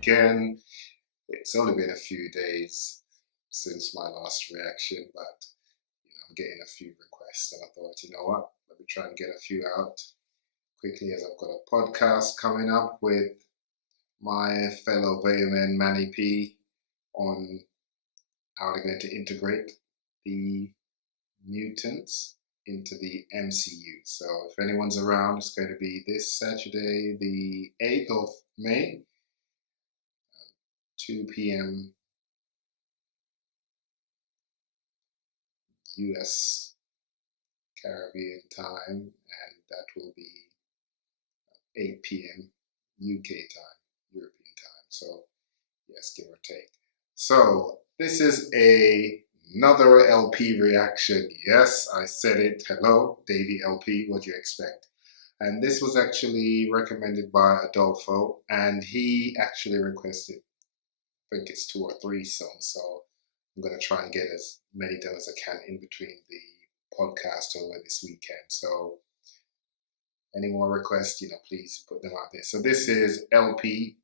again. It's only been a few days since my last reaction, but I'm getting a few requests, and I thought, you know what, let me try and get a few out quickly as I've got a podcast coming up with my fellow Bayman Manny P on how they're going to integrate the mutants into the MCU. So if anyone's around, it's going to be this Saturday, the 8th of May, 2 p.m. US Caribbean time, and that will be 8 p.m. UK time, European time. So yes, give or take. So this is another LP reaction. Yes, I said it. Hello, Davie LP. What do you expect? And this was actually recommended by Adolfo, and he actually requested, I think it's 2 or 3 songs. So I'm going to try and get as many done as I can in between the podcast over this weekend. So any more requests, please put them out there. So this is LP,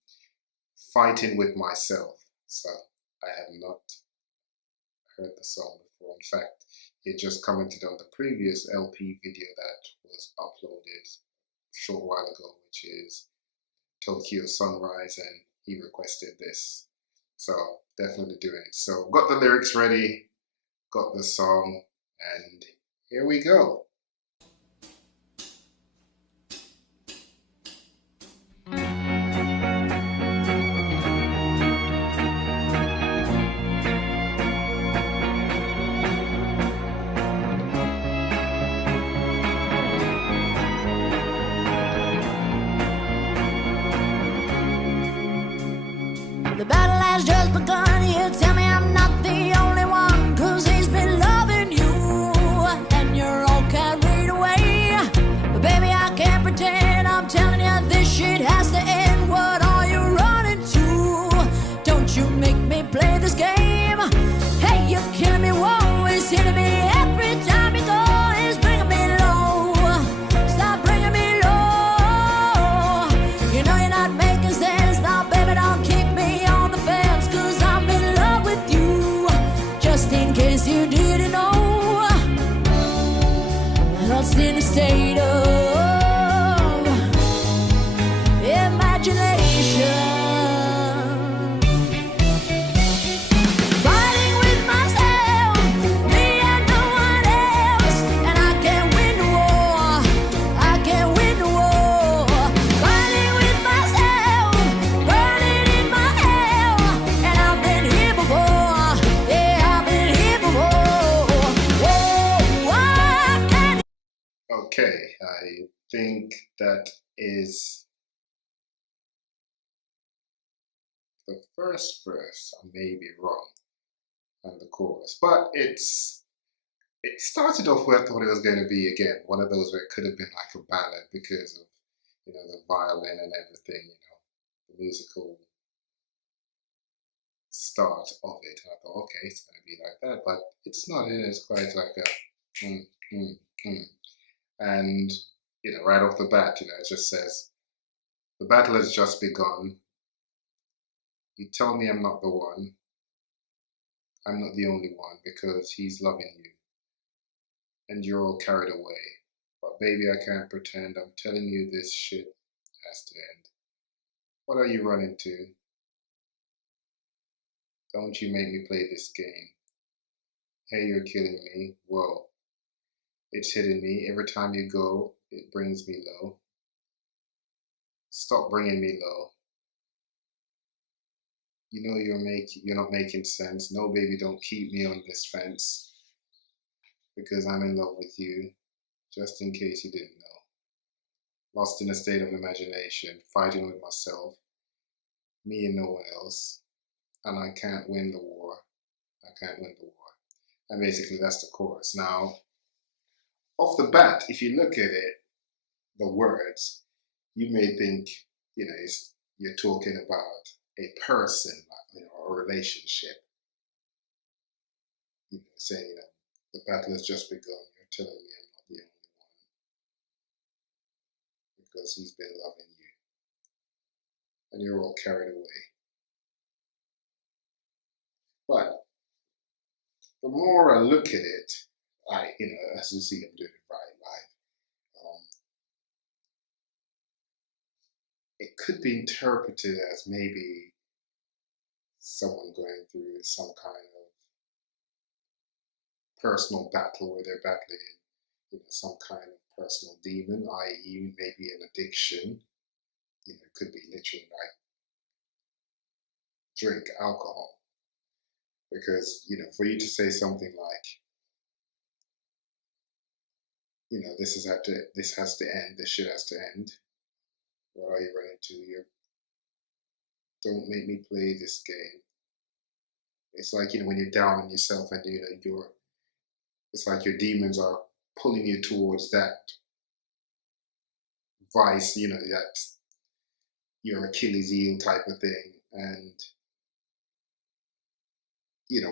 Fighting With Myself. So I have not heard the song before. In fact, it just commented on the previous LP video that was uploaded a short while ago, which is Tokyo Sunrise, and he requested this. So definitely doing it. So got the lyrics ready, got the song, and here we go. The battle has just begun. You tell me I'm not the only one, 'cause he's been loving you and you're all carried away. But baby, I can't pretend. I'm telling you, this shit has to end. What are you running to? Don't you make me play this game. Hey, you're killing me. Whoa, it's hitting me every time you go. It's bringing me low. Stop bringing me low. You know you're not making sense. Now, baby, don't keep me on the fence, 'cause I'm in love with you. Just in case you didn't know, lost in a state of imagination. Fighting with myself, me and no one else, and I can't win the war. I can't win the war. Fighting with myself, burning in my hell, and I've been here before. Yeah, I've been here before. Whoa, I can't. Okay, I think that is the first verse. I may be wrong, and the chorus, but it started off where I thought it was going to be, again, one of those where it could have been like a ballad because of the violin and everything, the musical start of it. And I thought, okay, it's going to be like that, but it's not. It's quite like a mm, mm, mm. And right off the bat, it just says, the battle has just begun. You tell me I'm not the one. I'm not the only one, because he's loving you and you're all carried away. But baby, I can't pretend. I'm telling you, this shit has to end. What are you running to? Don't you make me play this game. Hey, you're killing me. Whoa. It's hitting me. Every time you go, it brings me low. Stop bringing me low. You know you're not making sense. No, baby, don't keep me on this fence, because I'm in love with you, just in case you didn't know. Lost in a state of imagination, fighting with myself, me and no one else, and I can't win the war. I can't win the war. And basically that's the chorus. Now, off the bat, if you look at it, the words, you may think, you're talking about a person, a relationship. Saying, the battle has just begun. You're telling me I'm not the only one, because he's been loving you and you're all carried away. But the more I look at it, as you see, I'm doing it right live. It could be interpreted as maybe someone going through some kind of personal battle where they're battling, some kind of personal demon, i.e., maybe an addiction. It could be literally like drink alcohol, because for you to say something like, this has to end, this shit has to end. What are you running to? You don't make me play this game. It's like when you're down on yourself and it's like your demons are pulling you towards that vice, that your Achilles heel type of thing. And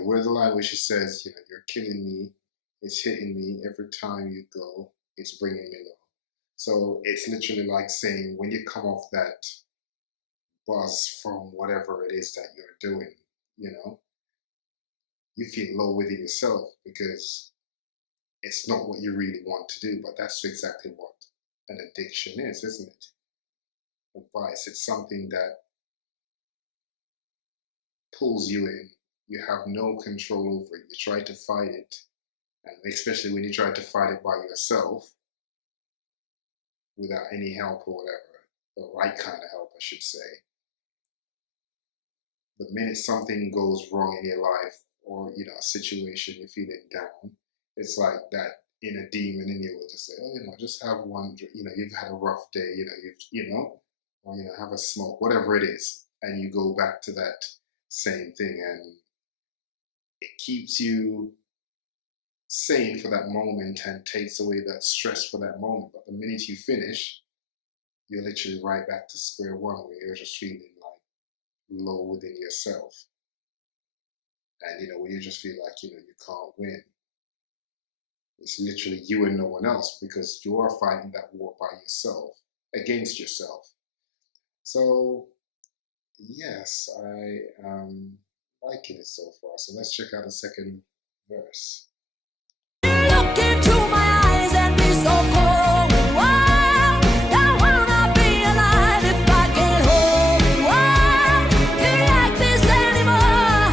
where the line where she says, you're killing me, it's hitting me every time you go, it's bringing me low. So it's literally like saying when you come off that buzz from whatever it is that you're doing, you know, you feel low within yourself because it's not what you really want to do, but that's exactly what an addiction is, isn't it? A vice. It's something that pulls you in. You have no control over it. You try to fight it, and especially when you try to fight it by yourself without any help or whatever, the right kind of help, I should say. The minute something goes wrong in your life, or a situation you're feeling down, it's like that inner demon in you will just say, oh, just have one, you've had a rough day, or have a smoke, whatever it is, and you go back to that same thing, and it keeps you sane for that moment and takes away that stress for that moment. But the minute you finish, you're literally right back to square one, where you're just feeling like low within yourself. And when you just feel like you can't win. It's literally you and no one else, because you are fighting that war by yourself, against yourself. So yes, I am liking it so far. So let's check out the second verse. Look into my eyes and be so cold. Wow, I wanna be alive if I can hold. Wow, ain't like this anymore.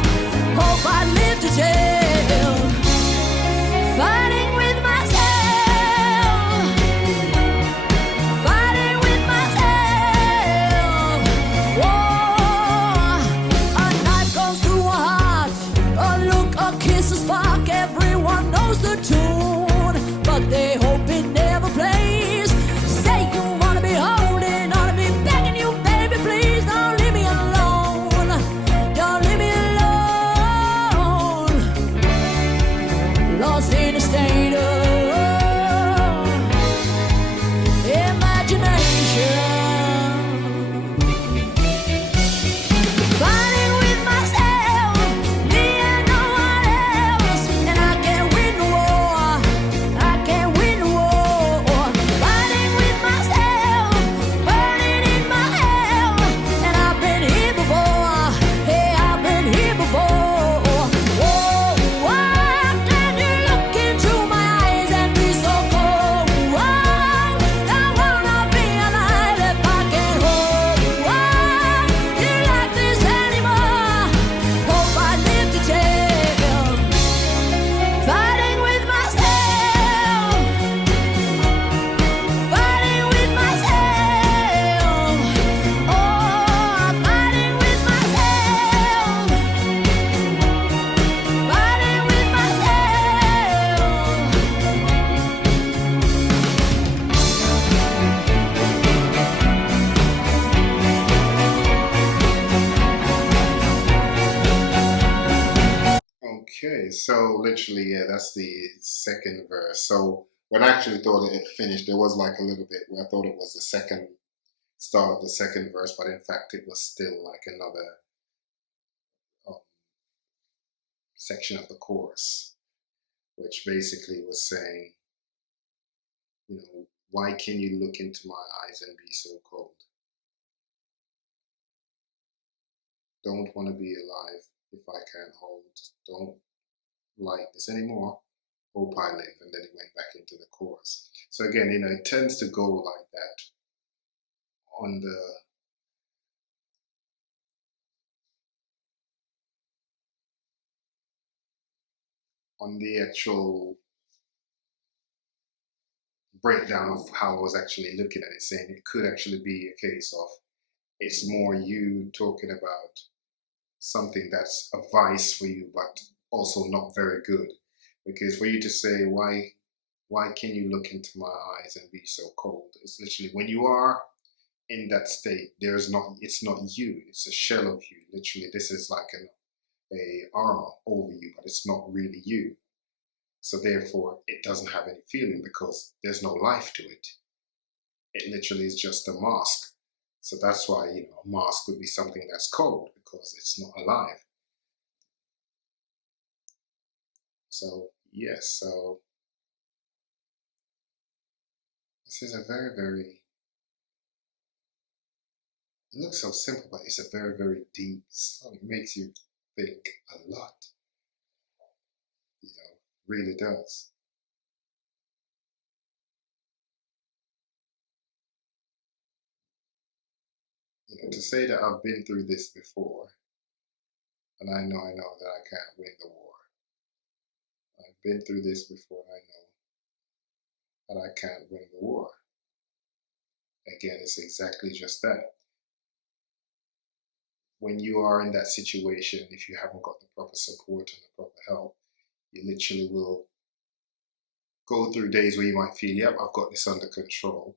Hope I live to tell. Fighting with myself. Fighting with myself. Whoa, a knife goes through a heart. A look, a kiss, a spark. Everyone knows the tune, but they hope it never plays. Say you wanna be holding on to me, begging you, baby, please don't leave me alone. Don't leave me alone. Lost in a state of imagination. Fighting with myself, me and no one else, and I can't win the war. I can't win the war. Fighting with myself, burning in my hell, and I've been here before. Hey, I've been here before. Whoa, why can you look into my eyes and be so cold? Whoa, I wanna be alive if I can hold. Whoa, you like this anymore? Hope I live to tell. Fighting with myself. Fighting with myself. Oh, I'm fighting with myself. Fighting with Okay, so literally, yeah, that's the second verse. So when I actually thought it had finished, there was like a little bit where I thought it was the second start of the second verse, but in fact, it was still like another um, section of the chorus, which basically was saying, why can you look into my eyes and be so cold? Don't want to be alive if I can't hold, don't like this anymore, hope I live. And then it went back into the chorus. So again, it tends to go like that on the actual breakdown of how I was actually looking at it, saying it could actually be a case of it's more you talking about something that's a vice for you, but also not very good. Because for you to say, why can you look into my eyes and be so cold? It's literally when you are in that state, it's not you, it's a shell of you. Literally, this is like a armor over you, but it's not really you. So therefore, it doesn't have any feeling because there's no life to it. It literally is just a mask. So that's why, a mask would be something that's cold because it's not alive. So, yes, so this is a very, very, it looks so simple, but it's a very, very deep song. It makes you think a lot, really does. To say that I've been through this before, and I know that I can't win the war. I've been through this before, and I know that I can't win the war. Again, it's exactly just that. When you are in that situation, if you haven't got the proper support and the proper help, you literally will go through days where you might feel, yep, I've got this under control.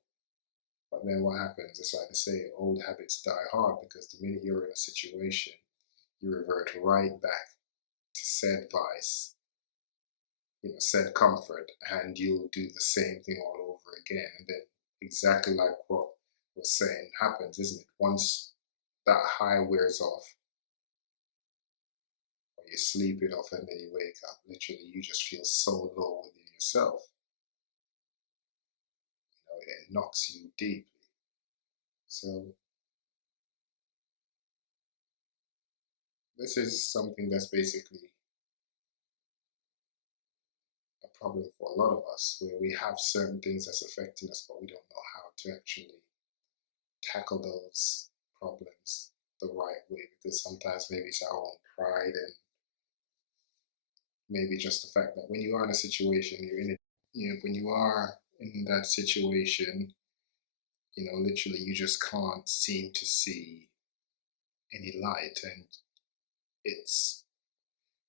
But then what happens? It's like they say, old habits die hard, because the minute you're in a situation, you revert right back to said vice, said comfort, and you'll do the same thing all over again. And then exactly like what was saying happens, isn't it? Once that high wears off, or you sleep it off, and then you wake up, literally you just feel so low within yourself. It knocks you deeply. So this is something that's basically a problem for a lot of us, where we have certain things that's affecting us, but we don't know how to actually tackle those problems the right way, because sometimes maybe it's our own pride, and maybe just the fact that when you are in a situation, you're in it, when you are in that situation, literally you just can't seem to see any light. And it's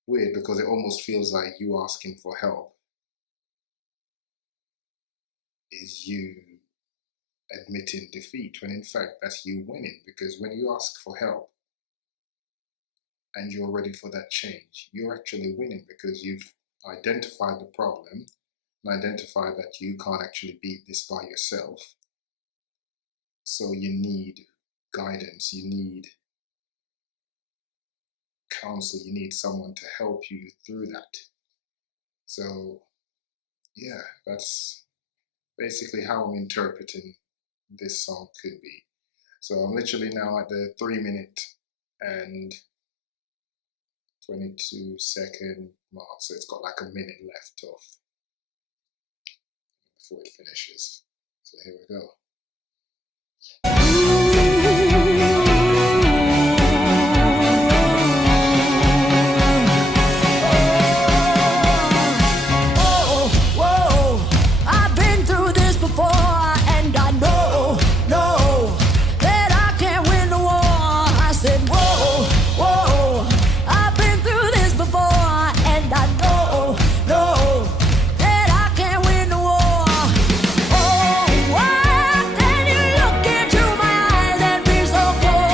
weird because it almost feels like you asking for help is you admitting defeat, when in fact that's you winning. Because when you ask for help and you're ready for that change, you're actually winning, because you've identified the problem and identified that you can't actually beat this by yourself. So you need guidance, you need counsel, you need someone to help you through that. So yeah, that's basically how I'm interpreting this song could be. So I'm literally now at the 3-minute and 22-second mark, so it's got like a minute left off before it finishes. So here we go. Can you look into my eyes and be so cold?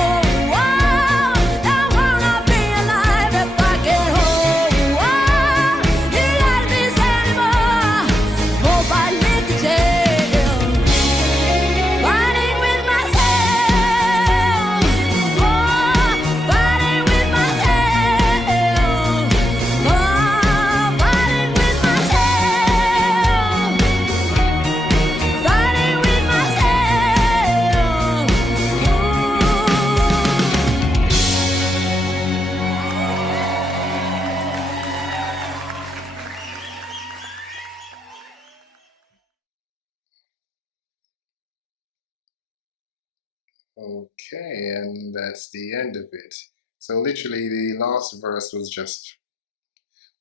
Okay, and that's the end of it. So literally, the last verse was just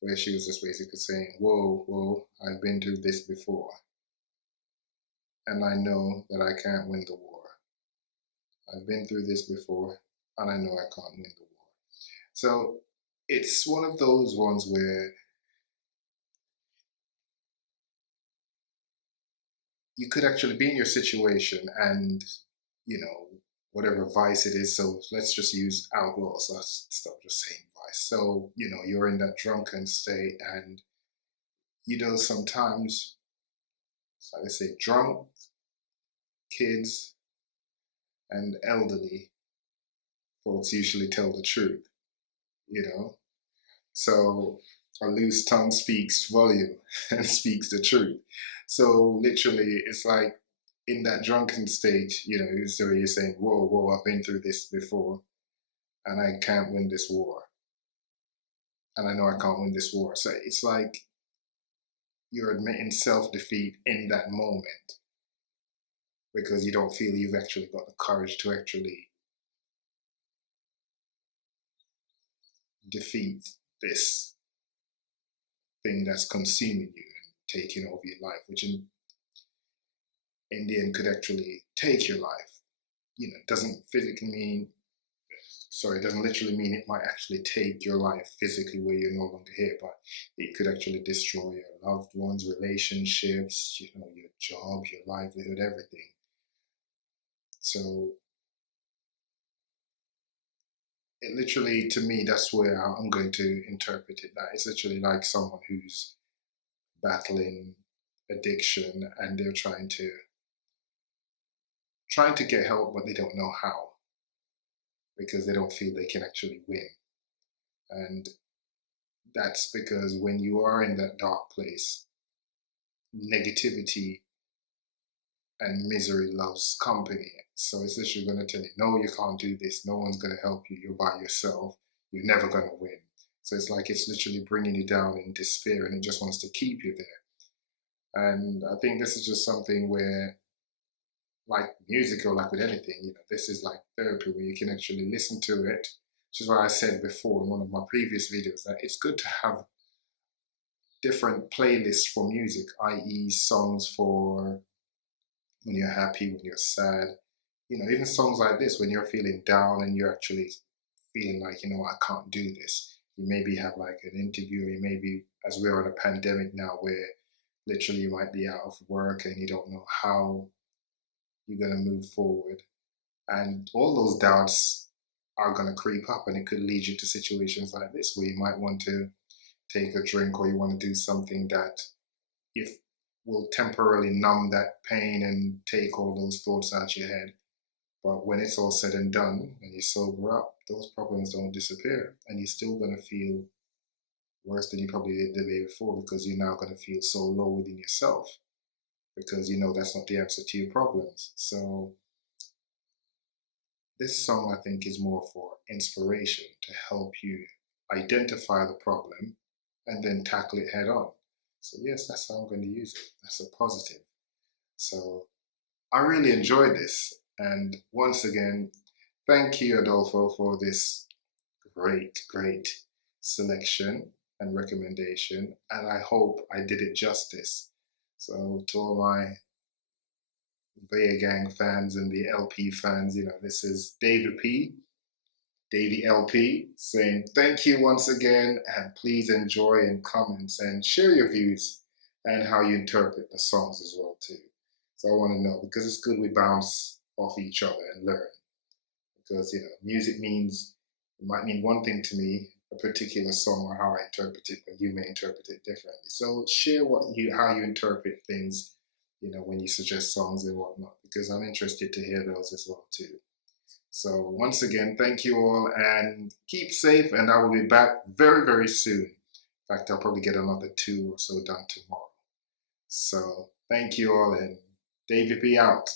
where she was just basically saying, "Whoa, whoa, I've been through this before, and I know that I can't win the war. I've been through this before, and I know I can't win the war." So it's one of those ones where you could actually be in your situation and, you know, whatever vice it is. So let's just use alcohol. So let's stop just saying vice. So, you know, you're in that drunken state and, you know, sometimes, so I say drunk, kids, and elderly folks usually tell the truth, you know. So a loose tongue speaks volume and speaks the truth. So literally, it's like in that drunken state, you know, so you're saying, "Whoa, whoa, I've been through this before, and I can't win this war, and I know I can't win this war." So it's like you're admitting self-defeat in that moment because you don't feel you've actually got the courage to actually defeat this thing that's consuming you and taking over your life, which in the end could actually take your life. You know, it doesn't physically mean, sorry, it doesn't literally mean it might actually take your life physically where you're no longer here, but it could actually destroy your loved ones, relationships, you know, your job, your livelihood, everything. So it literally, to me, that's where I'm going to interpret it. That it's literally like someone who's battling addiction and they're trying to get help, but they don't know how because they don't feel they can actually win. And that's because when you are in that dark place, negativity and misery loves company. So it's literally going to tell you, no, you can't do this. No one's going to help you. You're by yourself. You're never going to win. So it's like it's literally bringing you down in despair and it just wants to keep you there. And I think this is just something where, like music or like with anything, you know, this is like therapy where you can actually listen to it. Which is why I said before in one of my previous videos that it's good to have different playlists for music, i.e., songs for when you're happy, when you're sad. You know, even songs like this, when you're feeling down and you're actually feeling like, you know, I can't do this. You maybe have like an interview, or you maybe, as we're in a pandemic now, where literally you might be out of work and you don't know how you're going to move forward. And all those doubts are going to creep up and it could lead you to situations like this where you might want to take a drink or you want to do something that if will temporarily numb that pain and take all those thoughts out your head. But when it's all said and done and you sober up, those problems don't disappear. And you're still going to feel worse than you probably did the day before because you're now going to feel so low within yourself because you know that's not the answer to your problems. So this song, I think, is more for inspiration to help you identify the problem and then tackle it head on. So, yes, that's how I'm going to use it. That's a positive. So, I really enjoyed this. And once again, thank you, Adolfo, for this great, great selection and recommendation. And I hope I did it justice. So, to all my Bear Gang fans and the LP fans, you know, this is Davie LP, saying thank you once again, and please enjoy and comment and share your views and how you interpret the songs as well too. So I want to know because it's good we bounce off each other and learn because you know music means it might mean one thing to me, a particular song or how I interpret it, but you may interpret it differently. So share what you how you interpret things, you know, when you suggest songs and whatnot, because I'm interested to hear those as well too. So once again, thank you all and keep safe. And I will be back very, very soon. In fact, I'll probably get another 2 or so done tomorrow. So thank you all and Davey P out.